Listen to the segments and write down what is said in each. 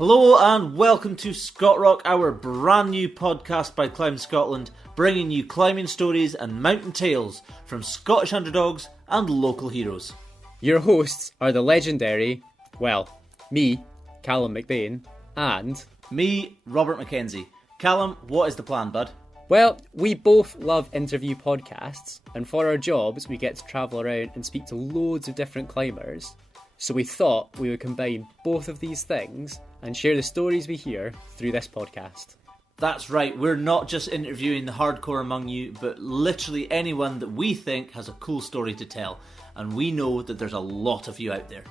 Hello and welcome to Scott Rock, our brand new podcast by Climb Scotland, bringing you climbing stories and mountain tales from Scottish underdogs and local heroes. Your hosts are the legendary, me, Callum McBain, and... me, Robert Mackenzie. Callum, what is the plan, bud? Well, we both love interview podcasts, and for our jobs we get to travel around and speak to loads of different climbers. So we thought we would combine both of these things and share the stories we hear through this podcast. That's right, we're not just interviewing the hardcore among you, but literally anyone that we think has a cool story to tell. And we know that there's a lot of you out there.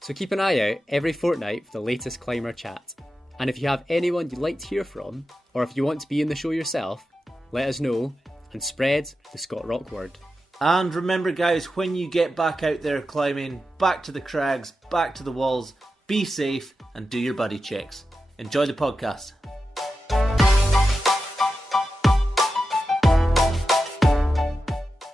So keep an eye out every fortnight for the latest climber chat. And if you have anyone you'd like to hear from, or if you want to be in the show yourself, let us know and spread the Scott Rock word. And remember guys, when you get back out there climbing, back to the crags, back to the walls, be safe and do your buddy checks. Enjoy the podcast.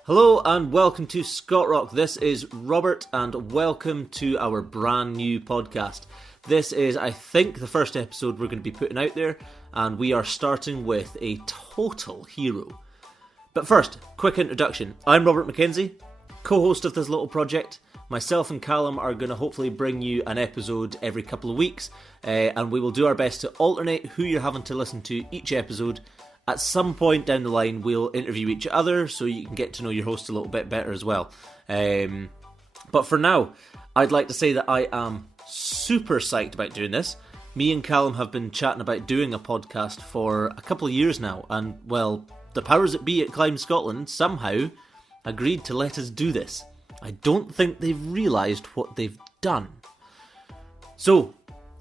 Hello and welcome to Scott Rock. This is Robert and welcome to our brand new podcast. This is, I think, the first episode we're going to be putting out there, and we are starting with a total hero. But first, quick introduction. I'm Robert Mackenzie, co-host of this little project. Myself and Callum are going to hopefully bring you an episode every couple of weeks, and we will do our best to alternate who you're having to listen to each episode. At some point down the line, we'll interview each other so you can get to know your host a little bit better as well. But for now, I'd like to say that I am super psyched about doing this. Me and Callum have been chatting about doing a podcast for a couple of years now, and well, the powers that be at Climb Scotland somehow agreed to let us do this. I don't think they've realised what they've done. So,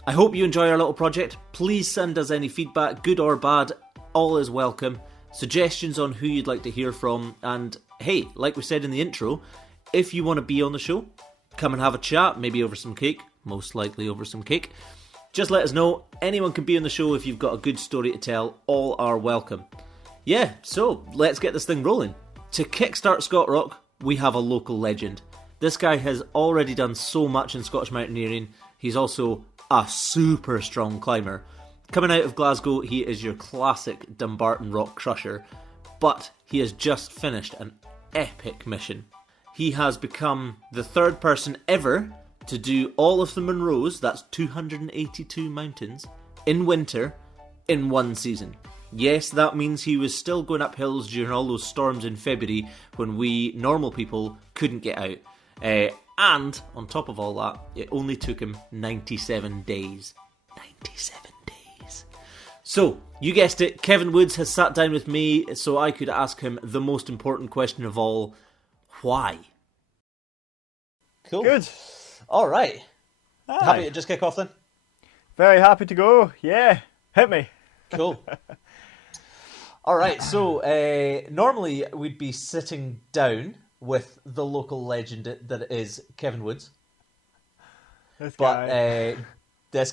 I hope you enjoy our little project. Please send us any feedback, good or bad, all is welcome. Suggestions on who you'd like to hear from, and hey, like we said in the intro, if you want to be on the show, come and have a chat, maybe over some cake, most likely over some cake. Just let us know. Anyone can be on the show if you've got a good story to tell. All are welcome. Yeah, so let's get this thing rolling. To kickstart Scott Rock, we have a local legend. This guy has already done so much in Scottish mountaineering. He's also a super strong climber. Coming out of Glasgow, he is your classic Dumbarton rock crusher, but he has just finished an epic mission. He has become the third person ever to do all of the Munros, that's 282 mountains, in winter, in one season. Yes, that means he was still going up hills during all those storms in February when we normal people couldn't get out. And on top of all that, it only took him 97 days. 97 days. So, you guessed it, Kevin Woods has sat down with me so I could ask him the most important question of all. Why? Cool. Good. All right. Aye. Happy to just kick off then? Very happy to go. Yeah. Hit me. Cool. All right. So normally we'd be sitting down with the local legend that is Kevin Woods. This But guy. this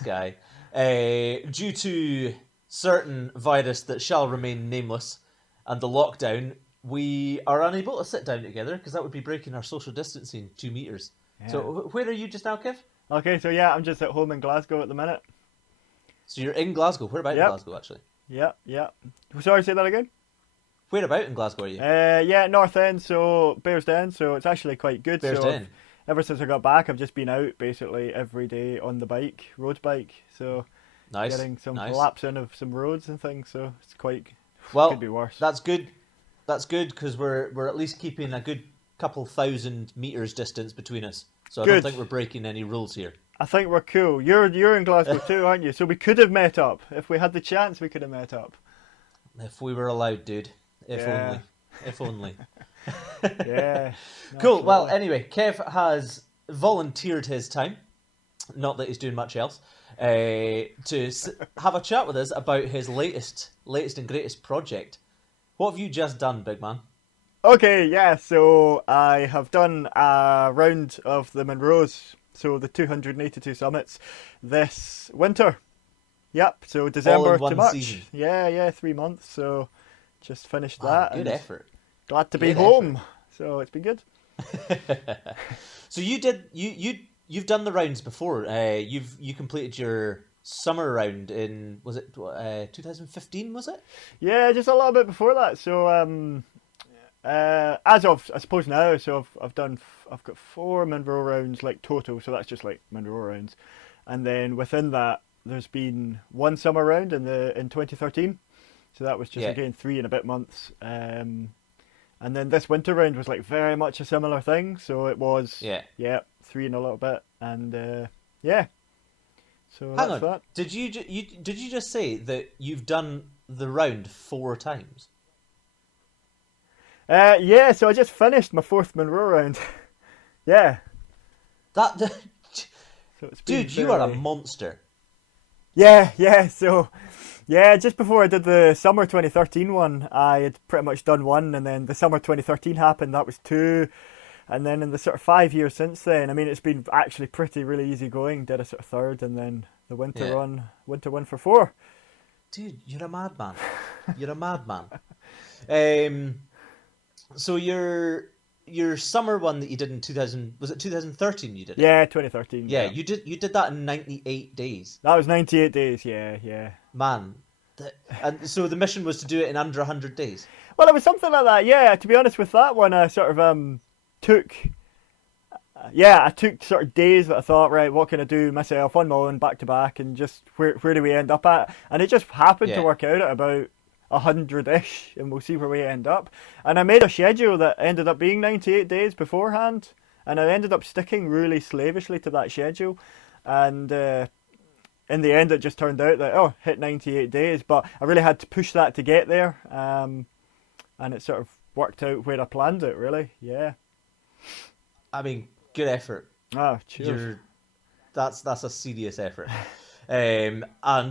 guy, due to certain virus that shall remain nameless and the lockdown, we are unable to sit down together because that would be breaking our social distancing 2 meters. Yeah. So where are you just now, Kev? Okay, so yeah, I'm just at home in Glasgow at the minute. So you're in Glasgow. Where about Yep. in Glasgow, actually? Yeah. Sorry, say that again? Where about in Glasgow are you? Yeah, North End, so Bearsden, so it's actually quite good. So Bearsden. ever since I got back, I've just been out basically every day on the bike, road bike, so Nice. getting some nice. laps in of some roads and things, so it's quite, Well, could be worse. that's good. That's good because we're at least keeping a good couple thousand meters distance between us. So I don't Good. think we're breaking any rules here. I think we're cool. You're in Glasgow too, aren't you? So we could have met up. If we had the chance, we could have met up. If we were allowed, dude. If Yeah. only. If only. Yeah. Cool. Well, absolutely. anyway, Kev has volunteered his time, not that he's doing much else, to have a chat with us about his latest and greatest project. What have you just done, big man? Okay, yeah, so I have done a round of the Monroes, so the 282 summits this winter. Yep, so December one to March. season. Yeah, 3 months, so just finished Wow, that. good and effort. Glad to be Good home, so it's been good. So you you've done the rounds before. You completed your summer round in, was it 2015? Was it? Yeah, just a little bit before that. So as of I suppose now, so I've got 4 Monroe rounds like total. So that's just like Monroe rounds, and then within that there's been 1 summer round in 2013. So that was just again 3 and a bit months. And then this winter round was like very much a similar thing. So it was 3 and a little bit, and yeah. So Hang that's on, that. did you just say that you've done the round 4 times? Yeah. So I just finished my 4th Monroe round. Yeah. That, So it's been dude, you are a very- monster. Yeah. So, yeah, just before I did the summer 2013 one, I had pretty much done 1, and then the summer 2013 happened. That was 2, and then in the sort of 5 years since then, I mean, it's been actually really easy going. Did a sort of 3rd, and then the winter one for 4. Dude, you're a madman. You're a madman. So your summer one that you did in 2000, was it 2013 you did it? Yeah, 2013. Yeah, you did that in 98 days. That was 98 days. Yeah. Man. And so the mission was to do it in under 100 days. Well, it was something like that. Yeah, to be honest with that one, I sort of took. I took sort of days that I thought, right, what can I do myself on my own, back to back, and just where do we end up at? And it just happened to work out at about 100-ish, and we'll see where we end up. And I made a schedule that ended up being 98 days beforehand, and I ended up sticking really slavishly to that schedule. And in the end, it just turned out that, hit 98 days, but I really had to push that to get there. And it sort of worked out where I planned it, really. Yeah. I mean, good effort. Oh, cheers. That's a serious effort. And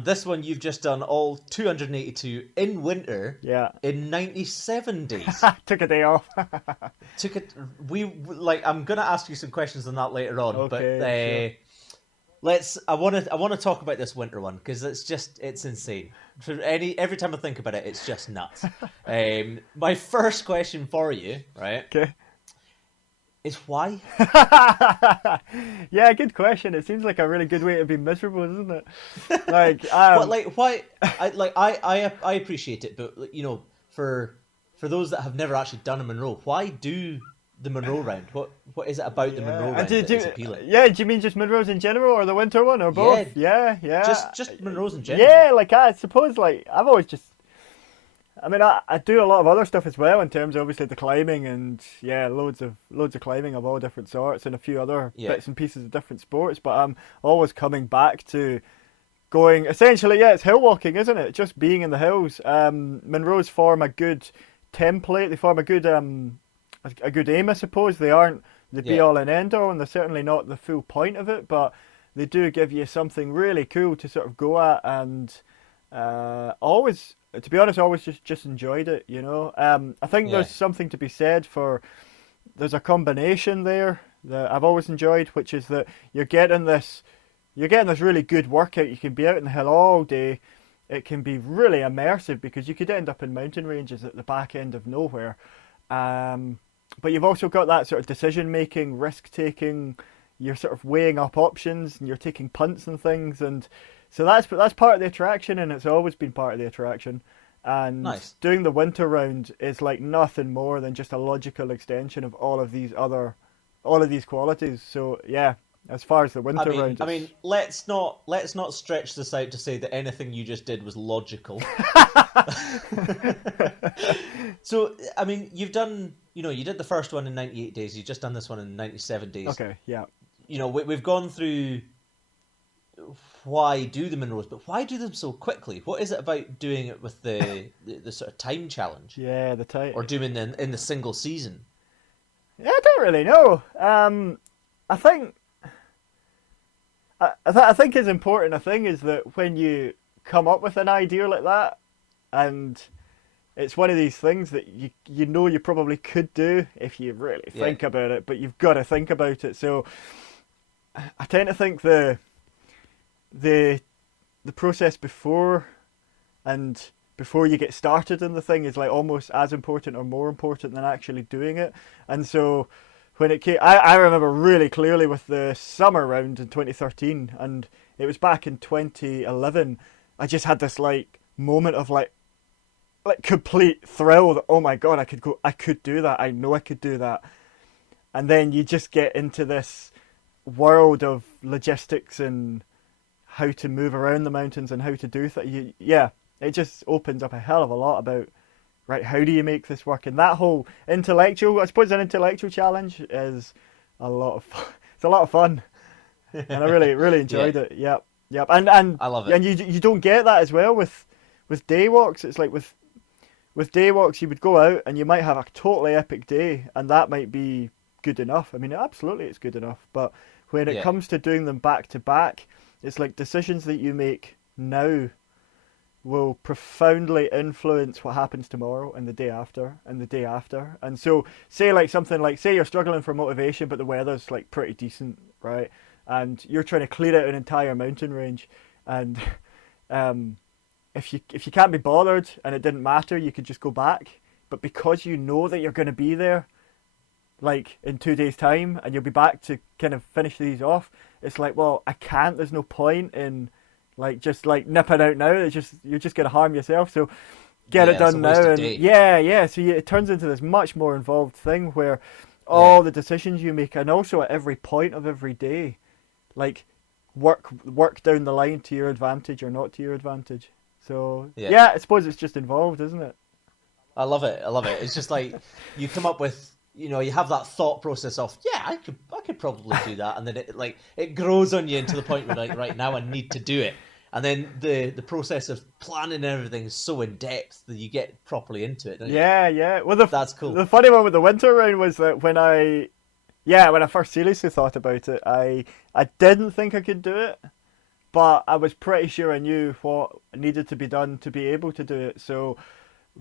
this one you've just done all 282 in winter. Yeah. In 97 days. Took a day off. I'm gonna ask you some questions on that later on, Okay, but I want to talk about this winter one because it's insane. Every time I think about it, it's just nuts. My first question for you, right? Okay. Is why? Yeah, good question. It seems like a really good way to be miserable, doesn't it? Like, why? I appreciate it, but for those that have never actually done a Monroe, why do the Monroe round? What is it about the Monroe round that is appealing? Yeah, do you mean just Monroes in general, or the winter one, or both? Yeah. Just Monroes in general. Yeah, like I suppose, like I've always just. I mean, I do a lot of other stuff as well in terms of obviously the climbing and loads of climbing of all different sorts and a few other bits and pieces of different sports. But I'm always coming back to going essentially, it's hill walking, isn't it? Just being in the hills. Monroes form a good template. They form a good aim, I suppose. They aren't the be all and end all, and they're certainly not the full point of it. But they do give you something really cool to sort of go at, and always. To be honest, I always just enjoyed it, I think there's something to be said for, there's a combination there that I've always enjoyed, which is that you're getting this really good workout. You can be out in the hill all day. It can be really immersive because you could end up in mountain ranges at the back end of nowhere. But you've also got that sort of decision making, risk taking. You're sort of weighing up options and you're taking punts and things, and so that's part of the attraction, and it's always been part of the attraction. And doing the winter round is like nothing more than just a logical extension of all of these qualities. So yeah, as far as the winter round, I mean, let's not stretch this out to say that anything you just did was logical. So I mean, you've done, you did the first one in 98 days. You've just done this one in 97 days. Okay, yeah. We've gone through why do the Munros, but why do them so quickly? What is it about doing it with the sort of time challenge? Yeah, the time. Or doing in the single season? Yeah, I don't really know. I think is important. A thing is that when you come up with an idea like that, and it's one of these things that you probably could do if you really think about it, but you've got to think about it. So I tend to think the process before you get started in the thing is like almost as important or more important than actually doing it. And so when it came, I remember really clearly with the summer round in 2013, and it was back in 2011. I just had this like moment of like complete thrill that, oh my god, I could do that. I know I could do that. And then you just get into this world of logistics and how to move around the mountains and how to do things. It just opens up a hell of a lot about, right, how do you make this work? And that whole intellectual, I suppose an intellectual challenge is a lot of fun. It's a lot of fun. And I really, really enjoyed it. Yep. And I love it. And you don't get that as well with day walks. It's like with day walks, you would go out and you might have a totally epic day, and that might be good enough. I mean, absolutely it's good enough. But when it comes to doing them back to back, it's like decisions that you make now will profoundly influence what happens tomorrow and the day after and the day after. And so say you're struggling for motivation, but the weather's like pretty decent, right? And you're trying to clear out an entire mountain range, and if you can't be bothered and it didn't matter, you could just go back. But because you know that you're going to be there like in 2 days' time and you'll be back to kind of finish these off, it's like, well, I can't, there's no point in like just like nipping out now. You're just going to harm yourself. So get it done now. And so it turns into this much more involved thing where all the decisions you make, and also at every point of every day, like work down the line to your advantage or not to your advantage. So I suppose it's just involved, isn't it? I love it. It's just like you come up with, you have that thought process of, I could probably do that, and then it grows on you to the point where like, right now I need to do it, and then the process of planning everything is so in depth that you get properly into it. Yeah. Well, that's cool. The funny one with the winter round was that when I first seriously thought about it, I didn't think I could do it, but I was pretty sure I knew what needed to be done to be able to do it. So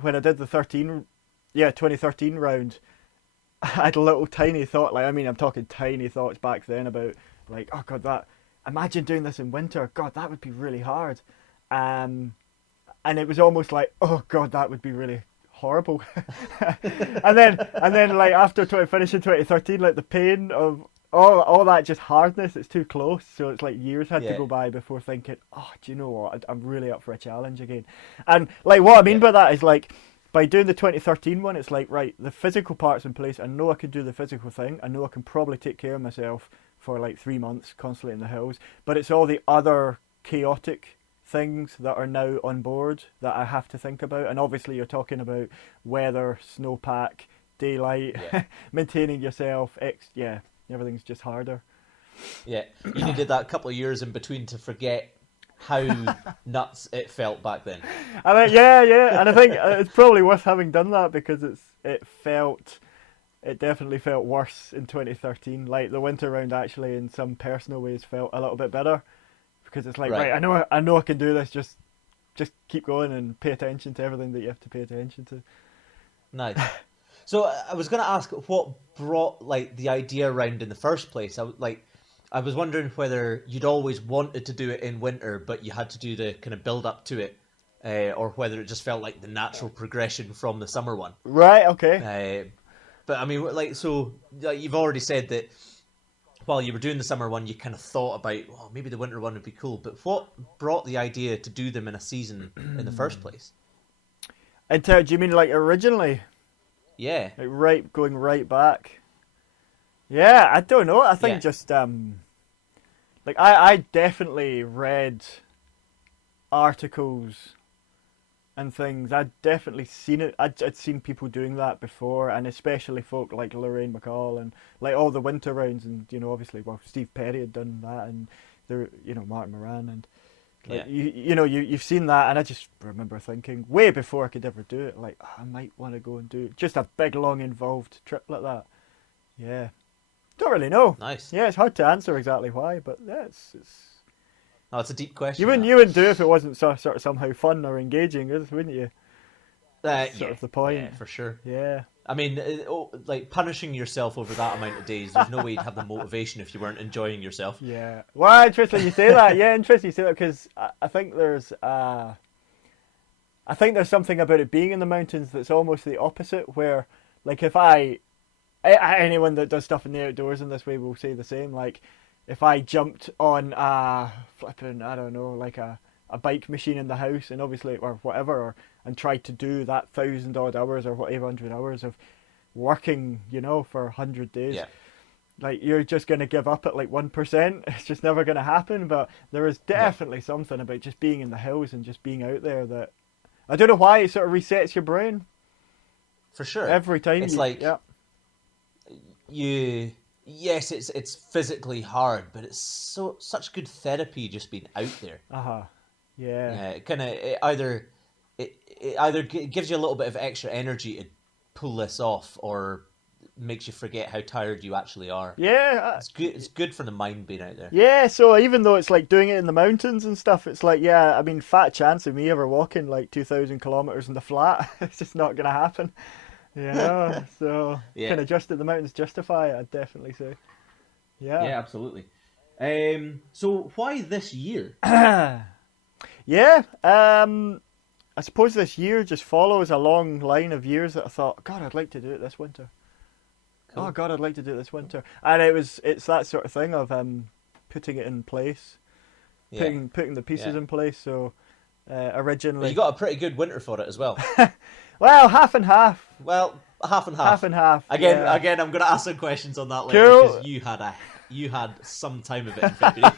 when I did the 2013 round, I had a little tiny thought, I'm talking tiny thoughts back then about like, oh god, imagine doing this in winter. God, that would be really hard. And it was almost like, oh god, that would be really horrible. and then like after finishing 2013, like the pain of all that just hardness, it's too close. So it's like years had to go by before thinking, oh, do you know what? I'm really up for a challenge again. And like what I mean by that is like, by doing the 2013 one, it's like, right, the physical part's in place. I know I can do the physical thing. I know I can probably take care of myself for like 3 months constantly in the hills. But it's all the other chaotic things that are now on board that I have to think about. And obviously you're talking about weather, snowpack, daylight, maintaining yourself. Everything's just harder. Yeah, you needed that couple of years in between to forget how nuts it felt back then. And I think it's probably worth having done that, because it definitely felt worse in 2013. Like the winter round actually in some personal ways felt a little bit better, because it's like, right, I know I can do this, just keep going and pay attention to everything that you have to pay attention to. Nice. So I was going to ask what brought like the idea around in the first place. I was wondering whether you'd always wanted to do it in winter, but you had to do the kind of build up to it, or whether it just felt like the natural progression from the summer one. Right. Okay. But I mean, you've already said that while you were doing the summer one, you kind of thought about, well, maybe the winter one would be cool. But what brought the idea to do them in a season in the first place? And do you mean like originally? Yeah. Like going right back. Yeah, I don't know. I think just like I definitely read articles and things. I'd definitely seen it. I'd seen people doing that before, and especially folk like Lorraine McCall and like all the winter rounds, and obviously, well, Steve Perry had done that, and there, Martin Moran, and like, you've seen that, and I just remember thinking way before I could ever do it, like, I might want to go and do just a big, long, involved trip like that. Yeah. Don't really know. Nice. Yeah, it's hard to answer exactly why, but yeah, it's. Oh, it's a deep question. You wouldn't do it if it wasn't sort of somehow fun or engaging, wouldn't you? Sort of the point. Yeah, for sure. Yeah. I mean, like punishing yourself over that amount of days, there's no way you'd have the motivation if you weren't enjoying yourself. Yeah. Well, interesting you say that. Yeah, interesting you say that, because I think there's something about it being in the mountains that's almost the opposite, where like if I anyone that does stuff in the outdoors in this way will say the same. Like, if I jumped on a flipping, I don't know, like a bike machine in the house, and obviously, or whatever, and tried to do that 1,000 odd hours or whatever 100 hours of working, for 100 days. Yeah. Like, you're just going to give up at like 1%. It's just never going to happen. But there is definitely something about just being in the hills and just being out there that, I don't know why, it sort of resets your brain. For sure. Every time. It's yes, it's physically hard, but it's such good therapy just being out there. Yeah. It either gives you a little bit of extra energy to pull this off, or makes you forget how tired you actually are. Yeah. It's good for the mind being out there. Yeah, so even though it's like doing it in the mountains and stuff, it's like, I mean, fat chance of me ever walking like 2,000 kilometers in the flat. It's just not going to happen. So kind of just at the mountains justify it, I'd definitely say. Yeah. Yeah, absolutely. So why this year? I suppose this year just follows a long line of years that I thought, God, I'd like to do it this winter. Cool. Oh God, I'd like to do it this winter. And it's that sort of thing of putting it in place, putting the pieces in place. So originally, but you got a pretty good winter for it as well. Well, half and half. Well, half and half. Half and half. Again, I'm going to ask some questions on that later, because you had some time of it in February.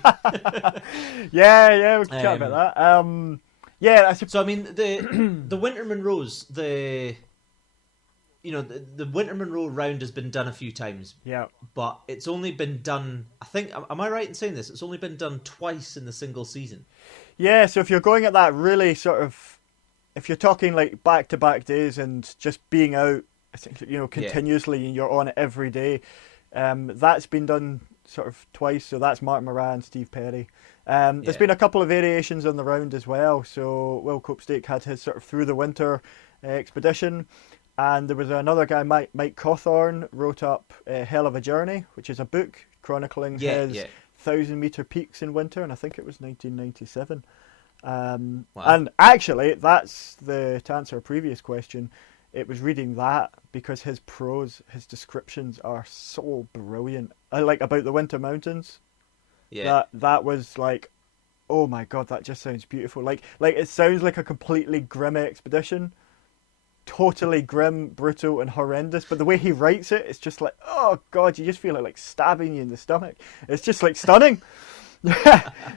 Yeah, we can chat about that. So I mean, the Winter Munros, the Winter Monroe Round has been done a few times. Yeah. But it's only been done, I think, am I right in saying this? It's only been done twice in the single season. Yeah, so if you're going at that really sort of, if you're talking like back-to-back days and just being out, continuously, and you're on it every day, that's been done sort of twice. So that's Martin Moran, Steve Perry. There's been a couple of variations on the round as well. So Will Copestake had his sort of through the winter expedition, and there was another guy, Mike Cawthorne, wrote up Hell of a Journey, which is a book chronicling his 1,000-meter peaks in winter, and I think it was 1997. Wow. And actually, that's to answer a previous question. It was reading that because his prose, his descriptions are so brilliant. I like about the winter mountains. Yeah, that was like, oh my God, that just sounds beautiful. Like it sounds like a completely grim expedition, totally grim, brutal, and horrendous. But the way he writes it, it's just like, oh God, you just feel it like stabbing you in the stomach. It's just like stunning.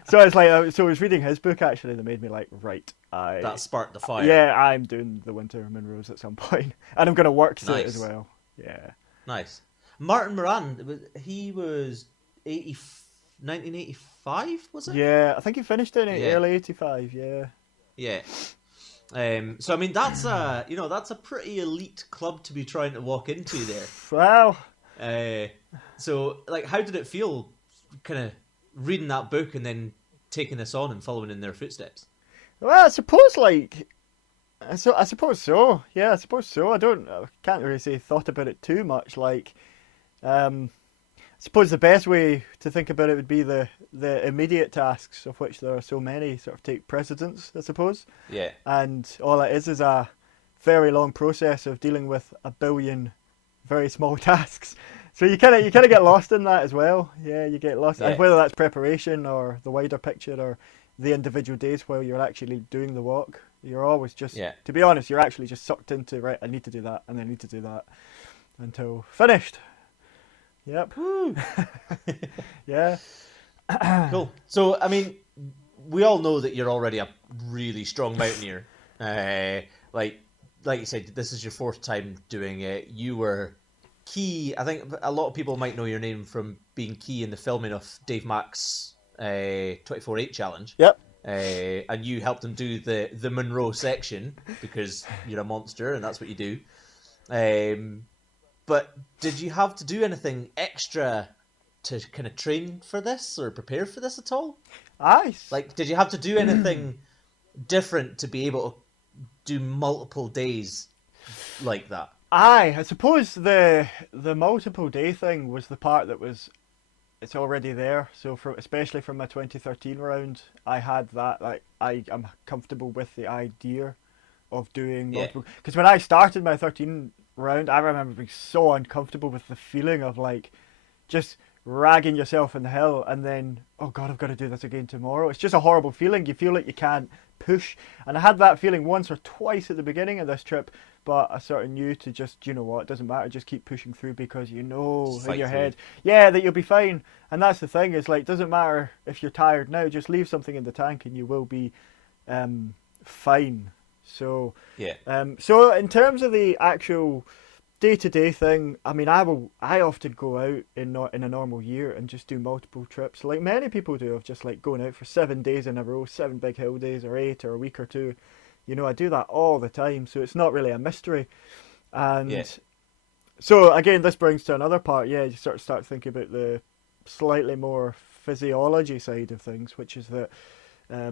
So it's like, so I was reading his book actually that made me like, right, that sparked the fire. Yeah, I'm doing the Winter Munros at some point, and I'm going to work through it as well. Yeah, nice. Martin Moran, he was 1985, was it? Yeah, I think he finished in early 85. Yeah. So I mean, that's a pretty elite club to be trying to walk into there. Wow. So like, how did it feel, kind of reading that book and then taking this on and following in their footsteps? Well, I suppose I suppose so. Yeah, I suppose so. I can't really say thought about it too much. Like, I suppose the best way to think about it would be the immediate tasks, of which there are so many, sort of take precedence, I suppose. Yeah. And all it is a very long process of dealing with a billion very small tasks. So you kind of get lost in that as well. Yeah, you get lost, and whether that's preparation or the wider picture or the individual days while you're actually doing the walk, you're always just, to be honest, you're actually just sucked into, right, I need to do that, and I need to do that until finished. Yep. Yeah. Cool. So, I mean, we all know that you're already a really strong mountaineer. Like you said, this is your fourth time doing it. You were key. I think a lot of people might know your name from being key in the filming of Dave Mack's 24/8 challenge. Yep. And you helped him do the Monroe section because you're a monster and that's what you do. But did you have to do anything extra to kind of train for this or prepare for this at all? Aye. Like, did you have to do anything different to be able to do multiple days like that? Aye, I suppose the multiple day thing was the part that it's already there. So especially from my 2013 round, I had that. Like, I'm comfortable with the idea of doing multiple. Because when I started my 13 Round, I remember being so uncomfortable with the feeling of like just ragging yourself in the hill and then, oh God, I've got to do this again tomorrow. It's just a horrible feeling. You feel like you can't push. And I had that feeling once or twice at the beginning of this trip, but I sort of knew to just, you know what, it doesn't matter, just keep pushing through, because you know in your head, yeah, that you'll be fine. And that's the thing, is like, it doesn't matter if you're tired now, just leave something in the tank and you will be fine. So, so in terms of the actual day-to-day thing, I mean, I often go out in a normal year and just do multiple trips, like many people do, of just like going out for 7 days in a row, 7 big hill days, or 8, or a week or 2. You know, I do that all the time, so it's not really a mystery. And so again, this brings to another part. Yeah, you sort of start thinking about the slightly more physiology side of things, which is that I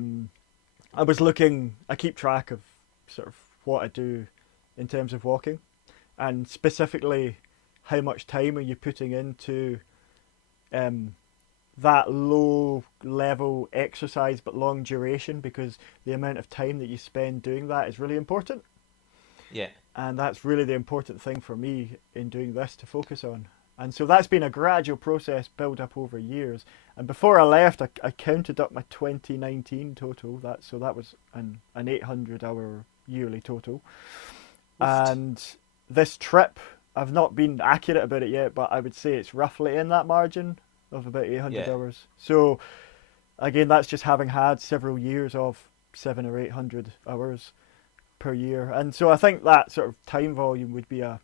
keep track of sort of what I do in terms of walking, and specifically how much time are you putting into that low level exercise but long duration, because the amount of time that you spend doing that is really important. Yeah. And that's really the important thing for me in doing this to focus on. And so that's been a gradual process built up over years. And before I left, I counted up my 2019 total. That was an 800-hour yearly total. Oof. And this trip, I've not been accurate about it yet, but I would say it's roughly in that margin of about 800 hours. So again, that's just having had several years of 700 or 800 hours per year. And so I think that sort of time volume would be a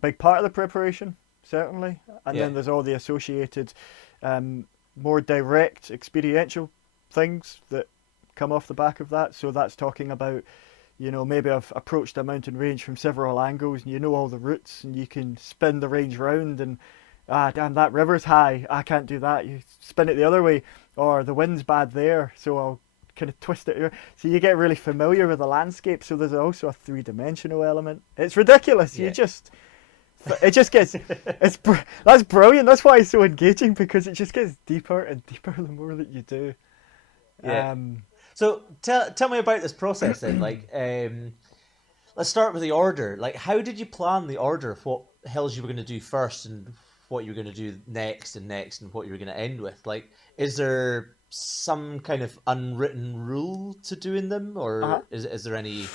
big part of the preparation, certainly. And then there's all the associated more direct experiential things that come off the back of that. So that's talking about, you know, maybe I've approached a mountain range from several angles and you know all the routes and you can spin the range round and, damn, that river's high, I can't do that. You spin it the other way, or the wind's bad there, so I'll kind of twist it. So you get really familiar with the landscape. So there's also a 3-dimensional element. It's ridiculous. It just gets, that's brilliant. That's why it's so engaging, because it just gets deeper and deeper the more that you do. Yeah. So tell me about this process then. Like, let's start with the order. Like, how did you plan the order of what hills you were going to do first and what you were going to do next and what you were going to end with? Like, is there some kind of unwritten rule to doing them, or is there any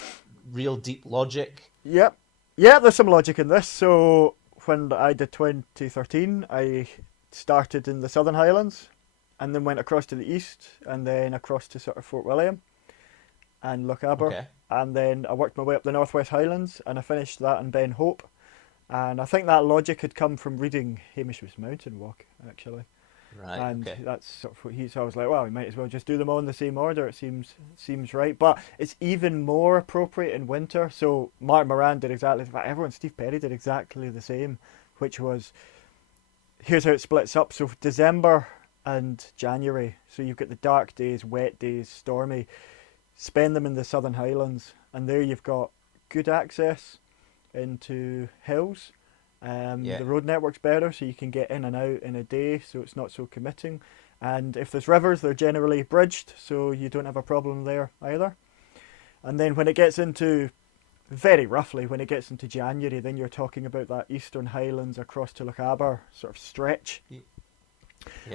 real deep logic? Yep. Yeah, there's some logic in this. So when I did 2013, I started in the Southern Highlands and then went across to the east and then across to sort of Fort William and Lochaber. Okay. And then I worked my way up the Northwest Highlands and I finished that in Ben Hope. And I think that logic had come from reading Hamish's Mountain Walk, actually. Right. And that's sort of what so I was like, well, we might as well just do them all in the same order. It seems right. But it's even more appropriate in winter. So Mark Moran did exactly that. Steve Perry did exactly the same, which was, here's how it splits up. So December and January. So you've got the dark days, wet days, stormy. Spend them in the Southern Highlands. And there you've got good access into hills. The road network's better, so you can get in and out in a day, so it's not so committing. And if there's rivers, they're generally bridged, so you don't have a problem there either. And then when it gets into, very roughly, when it gets into January, then you're talking about that Eastern Highlands across to Lochaber sort of stretch. Yeah.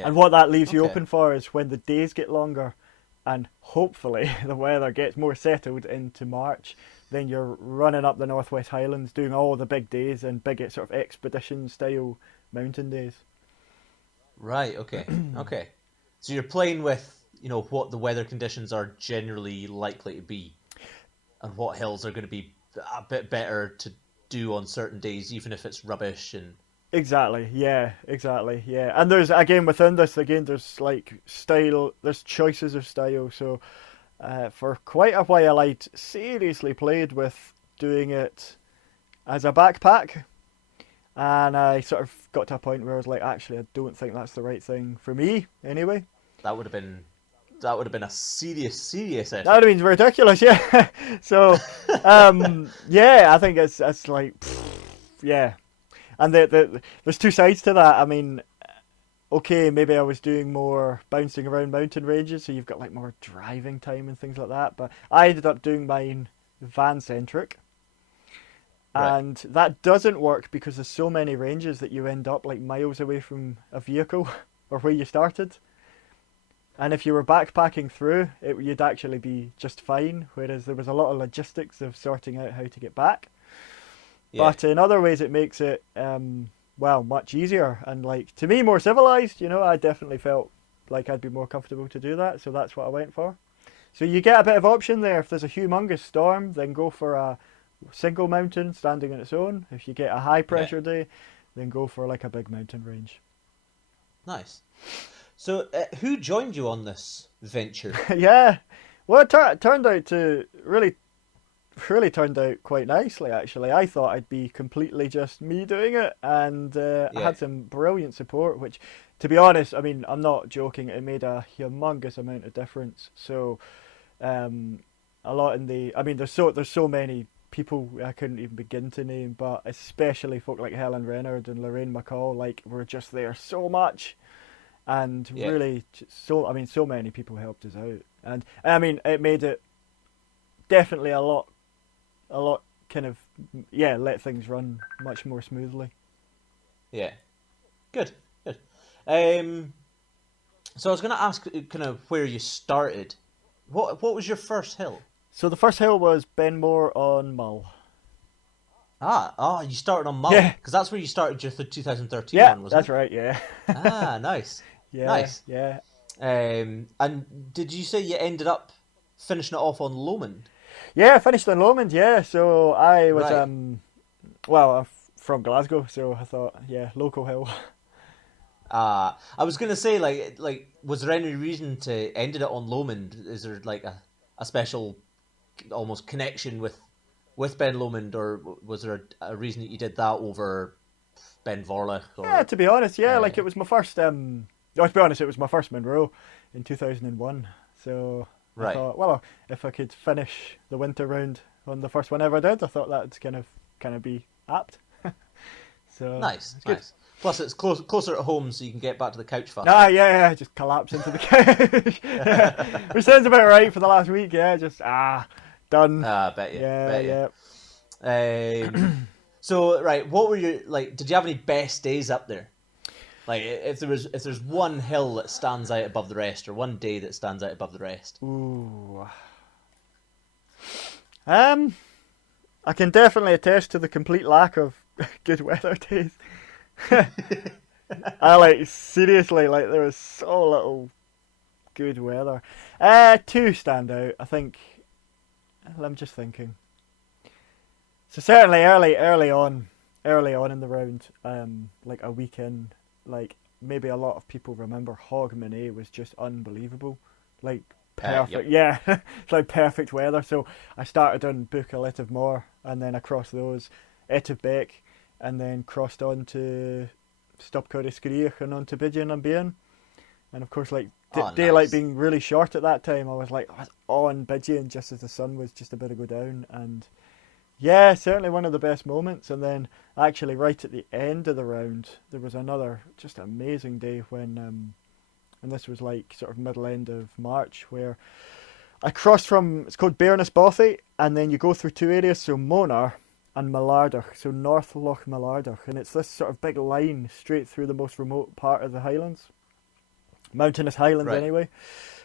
And what that leaves you open for is when the days get longer and hopefully the weather gets more settled into March, then you're running up the Northwest Highlands doing all the big days and big sort of expedition style mountain days. Right, okay. Okay. So you're playing with, you know, what the weather conditions are generally likely to be and what hills are going to be a bit better to do on certain days, even if it's rubbish. And Exactly, yeah. And there's, again, within this, there's like style, there's choices of style. So for quite a while, I'd seriously played with doing it as a backpack. And I sort of got to a point where I was like, actually, I don't think that's the right thing for me anyway. That would have been a serious effort. That would have been ridiculous, yeah. So, yeah, I think it's like, yeah. And there's two sides to that. I mean, okay, maybe I was doing more bouncing around mountain ranges, so you've got like more driving time and things like that. But I ended up doing mine van-centric. And that doesn't work because there's so many ranges that you end up like miles away from a vehicle or where you started. And if you were backpacking through, you'd actually be just fine, whereas there was a lot of logistics of sorting out how to get back. Yeah. But in other ways, it makes it, much easier and, like, to me, more civilized. You know, I definitely felt like I'd be more comfortable to do that, so that's what I went for. So you get a bit of option there. If there's a humongous storm, then go for a single mountain standing on its own. If you get a high-pressure day, then go for, like, a big mountain range. Nice. So, who joined you on this venture? Yeah, well, it turned out to really turned out quite nicely, actually. I thought I'd be completely just me doing it, and I had some brilliant support, which, to be honest, I mean, I'm not joking, it made a humongous amount of difference. So, a lot there's so many people I couldn't even begin to name, but especially folk like Helen Renard and Lorraine McCall, like, were just there so much. And really, so many people helped us out, and I mean, it made it definitely a lot kind of let things run much more smoothly. Yeah, good. So I was going to ask kind of where you started. What was your first hill? So the first hill was Benmore on Mull. You started on Mull, because that's where you started your 2013 one, wasn't it? That's right. Yeah. Nice. Yeah, nice. Yeah. And did you say you ended up finishing it off on Lomond? Yeah, I finished on Lomond, yeah. So I was, I'm from Glasgow, so I thought, local hill. I was going to say, like, was there any reason to end it on Lomond? Is there, like, a special, almost, connection with Ben Lomond, or was there a reason that you did that over Ben Vorlich? Or, yeah, to be honest, like, it was my first, to be honest, it was my first Monroe in 2001. So I thought, well, if I could finish the winter round on the first one I ever did, I thought that'd kind of be apt. So nice. Plus, it's closer at home, so you can get back to the couch faster. Just collapse into the couch. Which sounds about right for the last week. Just done. Bet you. So, what were your, like? Did you have any best days up there? Like, if there's one hill that stands out above the rest, or one day that stands out above the rest. Ooh. I can definitely attest to the complete lack of good weather days. Seriously, there was so little good weather. Two stand out, I think. I'm just thinking. So certainly early on in the round, like a weekend, like maybe a lot of people remember Hogmanay was just unbelievable, like perfect. It's like perfect weather. So I started on Buccleuch Moor, and then across those Etive, and then crossed on to Stopcurry Screech and on to Bidian and Bean. And of course, like daylight being really short at that time, I was on Bidian just as the sun was just about to go down, and yeah, certainly one of the best moments. And then actually right at the end of the round, there was another just amazing day when, and this was like sort of middle end of March, where I crossed from, it's called Bairnis Bothy, and then you go through two areas, so Monar and Malardach, so North Loch Malardach, and it's this sort of big line straight through the most remote part of the Highlands, mountainous Highlands anyway,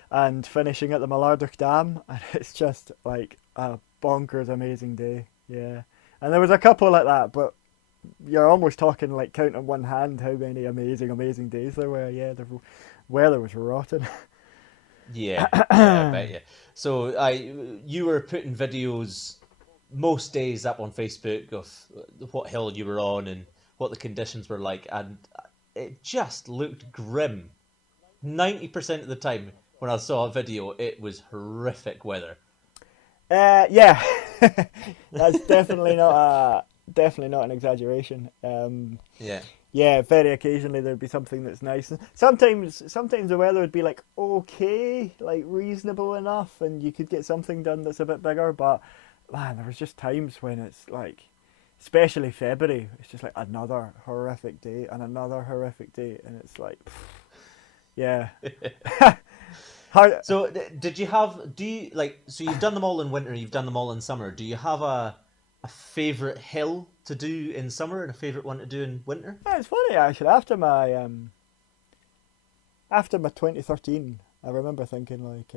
and finishing at the Malardach Dam, and it's just like a bonkers amazing day. Yeah, and there was a couple like that, but you're almost talking like count on one hand how many amazing days there were. Yeah, the weather was rotten. Yeah, I bet you. So you were putting videos most days up on Facebook of what hill you were on and what the conditions were like, and it just looked grim. 90% of the time when I saw a video, it was horrific weather. Yeah, that's definitely not an exaggeration. Yeah, very occasionally there'd be something that's nice. Sometimes the weather would be like okay, like reasonable enough, and you could get something done that's a bit bigger. But man, there was just times when it's like, especially February, it's just like another horrific day and another horrific day, and it's like, yeah. So so you've done them all in winter, you've done them all in summer. Do you have a a favourite hill to do in summer and a favourite one to do in winter? Yeah, it's funny actually. After my 2013, I remember thinking like,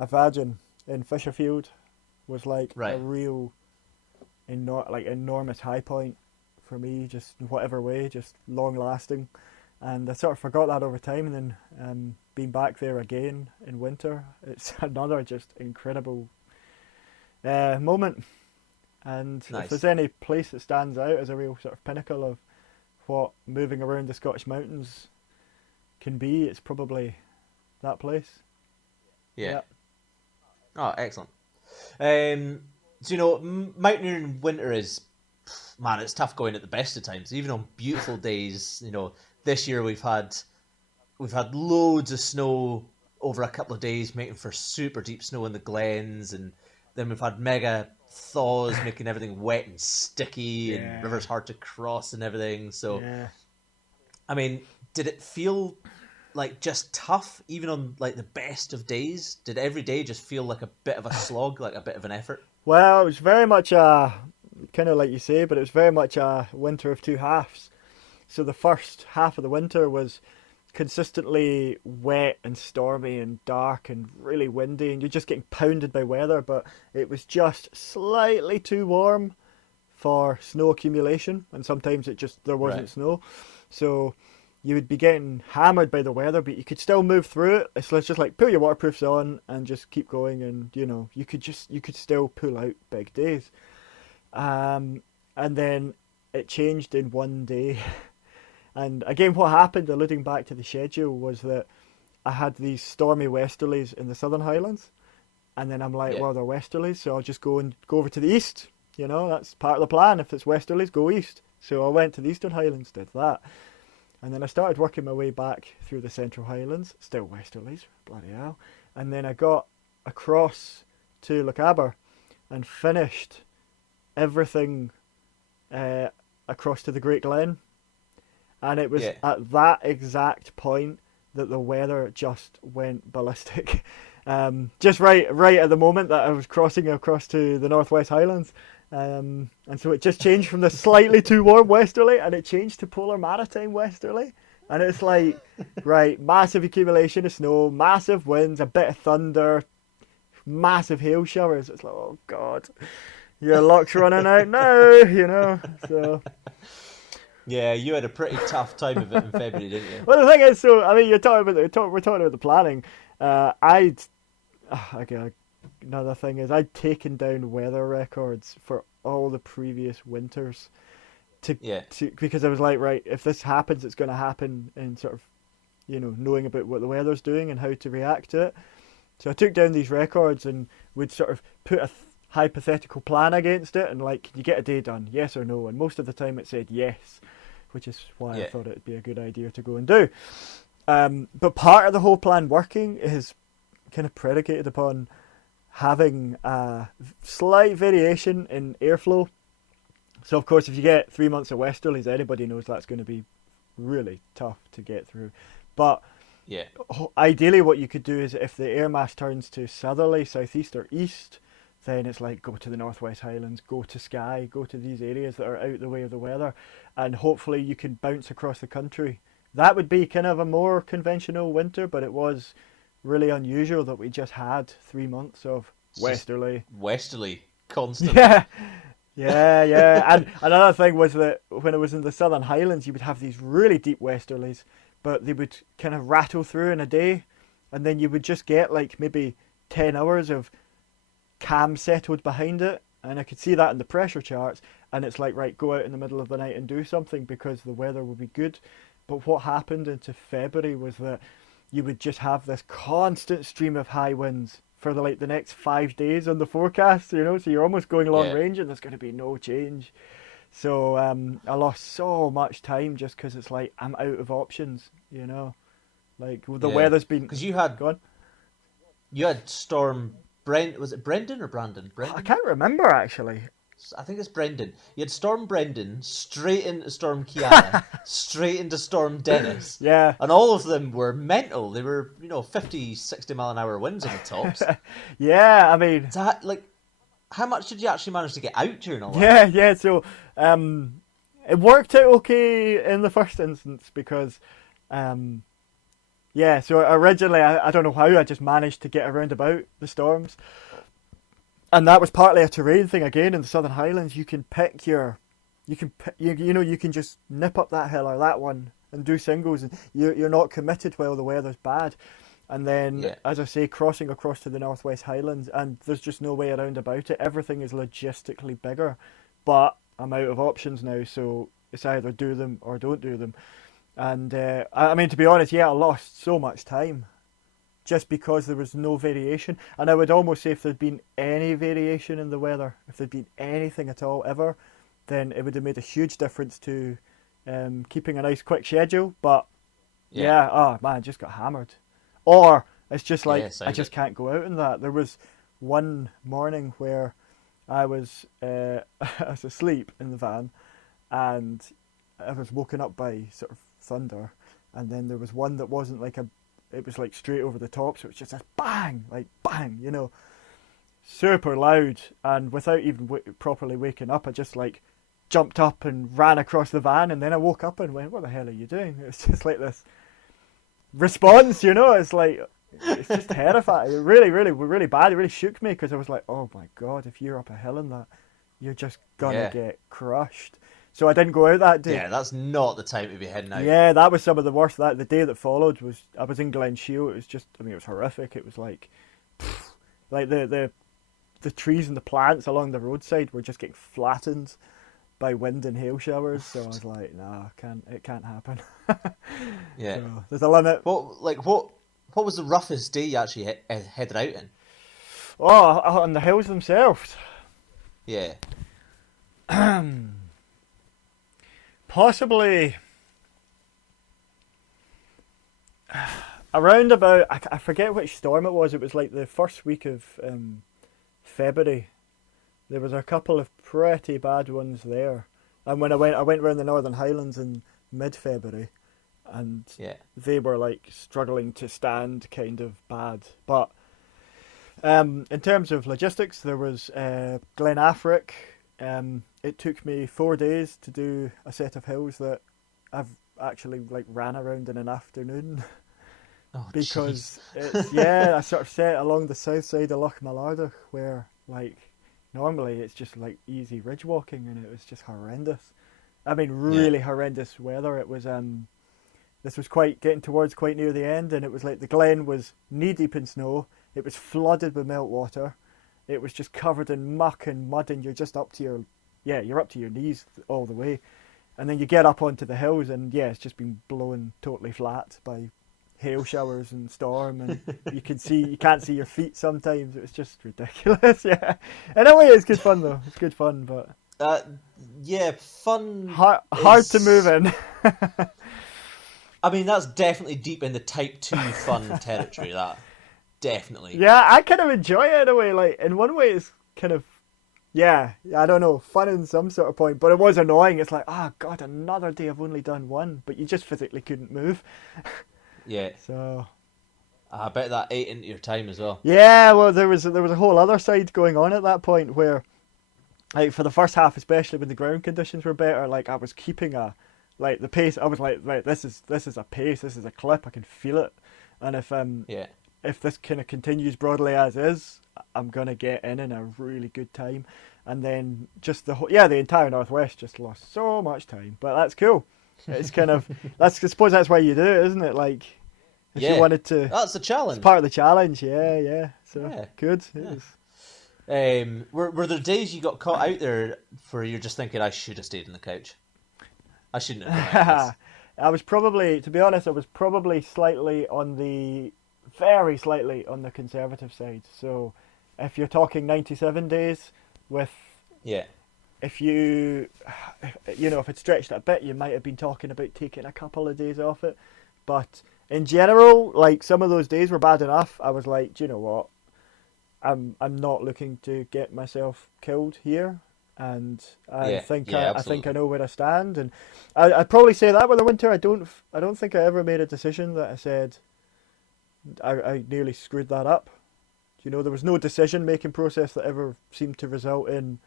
Avagin in Fisherfield was like a real, enormous high point for me, just in whatever way, just long lasting. And I sort of forgot that over time, and then being back there again in winter, it's another just incredible moment. And if there's any place that stands out as a real sort of pinnacle of what moving around the Scottish mountains can be, it's probably that place. Yeah. Oh, excellent. So, mountaineering in winter is, man, it's tough going at the best of times. Even on beautiful days, this year we've had loads of snow over a couple of days, making for super deep snow in the glens, and then we've had mega thaws, making everything wet and sticky, and rivers hard to cross and everything. So, I mean, did it feel like just tough, even on like the best of days? Did every day just feel like a bit of a slog, like a bit of an effort? Well, it was very much kind of like you say, but it was very much a winter of two halves. So the first half of the winter was consistently wet and stormy and dark and really windy, and you're just getting pounded by weather, but it was just slightly too warm for snow accumulation, and sometimes there wasn't snow. So you would be getting hammered by the weather, but you could still move through it. So it's just like put your waterproofs on and just keep going, and you could still pull out big days. And then it changed in one day. And again, what happened, alluding back to the schedule, was that I had these stormy westerlies in the Southern Highlands, and then I'm like, well, they're westerlies, so I'll just go over to the east. That's part of the plan. If it's westerlies, go east. So I went to the Eastern Highlands, did that. And then I started working my way back through the Central Highlands, still westerlies, bloody hell. And then I got across to Lochaber and finished everything across to the Great Glen. And it was at that exact point that the weather just went ballistic. Just right at the moment that I was crossing across to the Northwest Highlands. And so it just changed from the slightly too warm westerly, and it changed to polar maritime westerly. And it's like, massive accumulation of snow, massive winds, a bit of thunder, massive hail showers. It's like, oh God, your luck's running out now, so... Yeah, you had a pretty tough time of it in February, didn't you? Well, the thing is, we're talking about the planning. Another thing is, I'd taken down weather records for all the previous winters because I was like, right, if this happens, it's going to happen in sort of, knowing about what the weather's doing and how to react to it. So I took down these records and would sort of put a hypothetical plan against it, and like, can you get a day done, yes or no? And most of the time it said yes, which is why I thought it'd be a good idea to go and do. But part of the whole plan working is kind of predicated upon having a slight variation in airflow. So of course, if you get 3 months of westerlies, anybody knows that's going to be really tough to get through. But ideally what you could do is, if the air mass turns to southerly, southeast or east, then it's like, go to the Northwest Highlands, go to Skye, go to these areas that are out the way of the weather, and hopefully you can bounce across the country. That would be kind of a more conventional winter, but it was really unusual that we just had 3 months of westerly. Westerly, constant. Yeah. And another thing was that when it was in the Southern Highlands, you would have these really deep westerlies, but they would kind of rattle through in a day, and then you would just get like maybe 10 hours of calm settled behind it, and I could see that in the pressure charts, and it's like, right, go out in the middle of the night and do something because the weather will be good. But what happened into February was that you would just have this constant stream of high winds for the next 5 days on the forecast, so you're almost going long range and there's going to be no change. So I lost so much time just because it's like, I'm out of options, like the weather's been... Because you had storm... was it Brendan or Brandon? Brendan? I can't remember, actually. I think it's Brendan. You had Storm Brendan, straight into Storm Kiara, straight into Storm Dennis. Yeah. And all of them were mental. They were, 50, 60 mile an hour winds on the tops. Yeah, I mean... how much did you actually manage to get out during all that? Yeah. So it worked out okay in the first instance because, so originally I don't know how I just managed to get around about the storms, and that was partly a terrain thing. Again, in the Southern Highlands, you can pick you can just nip up that hill or that one and do singles, and you're not committed while the weather's bad. And then, as I say, crossing across to the Northwest Highlands, and there's just no way around about it. Everything is logistically bigger, but I'm out of options now, so it's either do them or don't do them. And I mean, to be honest, I lost so much time just because there was no variation. And I would almost say if there'd been any variation in the weather, if there'd been anything at all ever, then it would have made a huge difference to keeping a nice quick schedule. But I just got hammered. Or it's just like I just can't go out in that. There was one morning where I was I was asleep in the van, and I was woken up by sort of thunder, and then there was one that wasn't it was like straight over the top, so it was just a bang, like bang, super loud, and without even properly waking up, I just like jumped up and ran across the van, and then I woke up and went, "What the hell are you doing?" It was just like this response, it's like, it's just terrifying. It really bad. It really shook me because I was like, oh my god, if you're up a hill in that, you're just gonna get crushed. So I didn't go out that day. Yeah, that's not the time to be heading out. Yeah, that was some of the worst. The day that followed I was in Glen Shiel. It was just, it was horrific. It was like the trees and the plants along the roadside were just getting flattened by wind and hail showers. So I was like, nah, it can't happen. Yeah, so there's a limit. What was the roughest day you actually headed out in? Oh, on the hills themselves. Yeah. Possibly around about, I forget which storm it was. It was like the first week of February. There was a couple of pretty bad ones there. And when I went around the Northern Highlands in mid-February, and they were like struggling to stand, kind of bad. But in terms of logistics, there was Glen Affric. It took me 4 days to do a set of hills that I've actually like ran around in an afternoon. Oh, because it's I sort of set along the south side of Loch Malardach, where like normally it's just like easy ridge walking, and it was just horrendous. I mean, really horrendous weather. It was this was getting towards quite near the end, and it was like the glen was knee deep in snow. It was flooded with meltwater. It was just covered in muck and mud, and you're just up to your knees all the way. And then you get up onto the hills, and it's just been blown totally flat by hail showers and storm, and you can't see your feet sometimes. It was just ridiculous. Yeah, in a way, it's good fun though. It's good fun, but fun. Hard to move in. I mean, that's definitely deep in the Type 2 fun territory. That definitely. Yeah, I kind of enjoy it in a way. Like in one way, it's kind of I don't know, fun in some sort of point, but it was annoying. It's like, oh god, another day. I've only done one, but you just physically couldn't move. Yeah. So I bet that ate into your time as well. Yeah, well, there was a whole other side going on at that point where, like, for the first half, especially when the ground conditions were better, like I was keeping the pace. I was like, right, this is a pace, this is a clip. I can feel it, and if this kind of continues broadly as is, I'm gonna get in a really good time. And then just the entire Northwest just lost so much time, but that's cool. It's kind of I suppose that's why you do it, isn't it? Like, if you wanted to, that's the challenge. It's part of the challenge. Yeah. So good. Yeah. Were there days you got caught out there where you're just thinking, I should have stayed on the couch? I shouldn't have. I was probably, to be honest, very slightly on the conservative side. So if you're talking 97 days with if it stretched a bit, you might have been talking about taking a couple of days off it. But in general, like, some of those days were bad enough. I was like, do you know what? I'm not looking to get myself killed here, and I think I know where I stand. And I'd probably say that with the winter. I don't think I ever made a decision that I said I nearly screwed that up. there was no decision-making process that ever seemed to result in,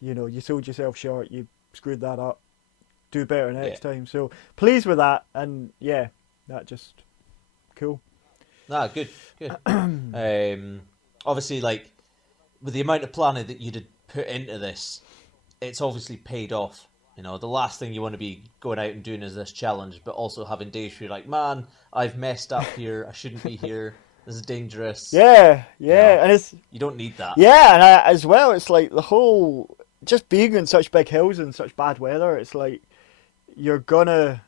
you sold yourself short, you screwed that up, do better next time. So pleased with that, and yeah, that just cool. Good. Obviously, like, with the amount of planning that you'd put into this, it's obviously paid off. The last thing you want to be going out and doing is this challenge, but also having days where you're like, man, I've messed up here, I shouldn't be here, this is dangerous. Yeah, and you don't need that. Yeah, and as well, it's like the whole, just being in such big hills and such bad weather, it's like, you're gonna,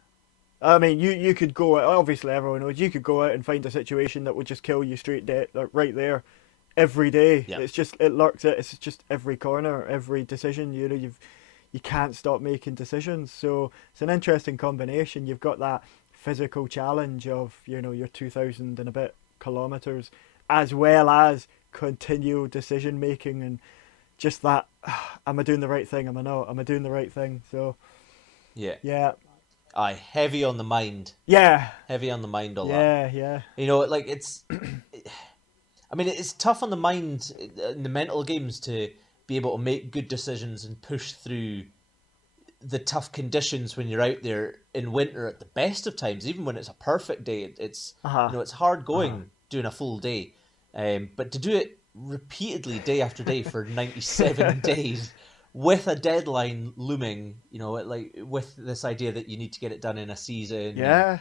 you could go, obviously everyone knows, you could go out and find a situation that would just kill you straight dead, like right there, every day. Yep. It lurks it. It's just every corner, every decision. You can't stop making decisions. So it's an interesting combination. You've got that physical challenge of your 2,000 and a bit kilometers, as well as continual decision making and just that. Am I doing the right thing? Am I not? Am I doing the right thing? So yeah. Aye, heavy on the mind. Yeah. Heavy on the mind, all that. Yeah. Like, it's... it's tough on the mind in the mental games to be able to make good decisions and push through the tough conditions when you're out there in winter at the best of times, even when it's a perfect day. It's it's hard going doing a full day. But to do it repeatedly day after day for 97 days... with a deadline looming, like with this idea that you need to get it done in a season. Yeah.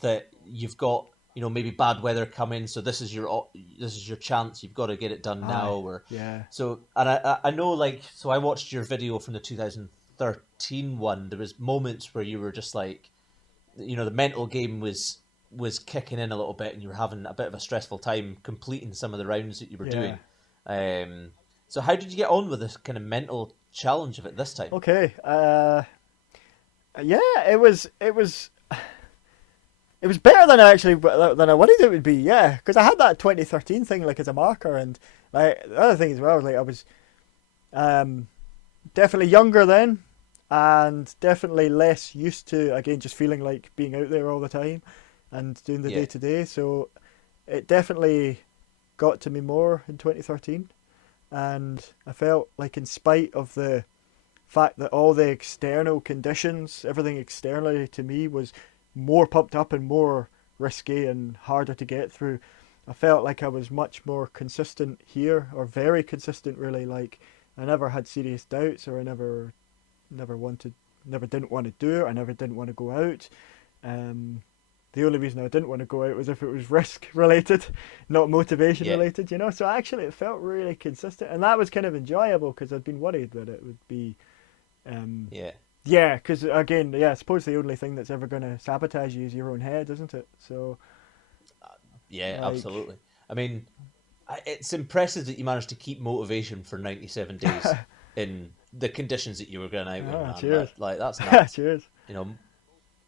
That you've got, maybe bad weather coming, so this is your chance. You've got to get it done now. So, and I know, like, so I watched your video from the 2013 one. There was moments where you were just like, the mental game was kicking in a little bit, and you were having a bit of a stressful time completing some of the rounds that you were doing. So how did you get on with this kind of mental challenge of it this time? Okay. It was better than I worried it would be. Yeah, because I had that 2013 thing like as a marker, and like the other thing as well was like I was definitely younger then, and definitely less used to just feeling like being out there all the time and doing the day to day. So it definitely got to me more in 2013. And I felt like, in spite of the fact that all the external conditions, everything externally to me was more pumped up and more risky and harder to get through, I felt like I was much more consistent here, or very consistent really. Like, I never had serious doubts, or I never didn't want to do it. I never didn't want to go out. The only reason I didn't want to go out was if it was risk related, not motivation related, So actually it felt really consistent, and that was kind of enjoyable because I'd been worried that it would be, because again, I suppose the only thing that's ever going to sabotage you is your own head, isn't it? So, absolutely. It's impressive that you managed to keep motivation for 97 days in the conditions that you were going out in. Man. Cheers. That's nuts. Cheers.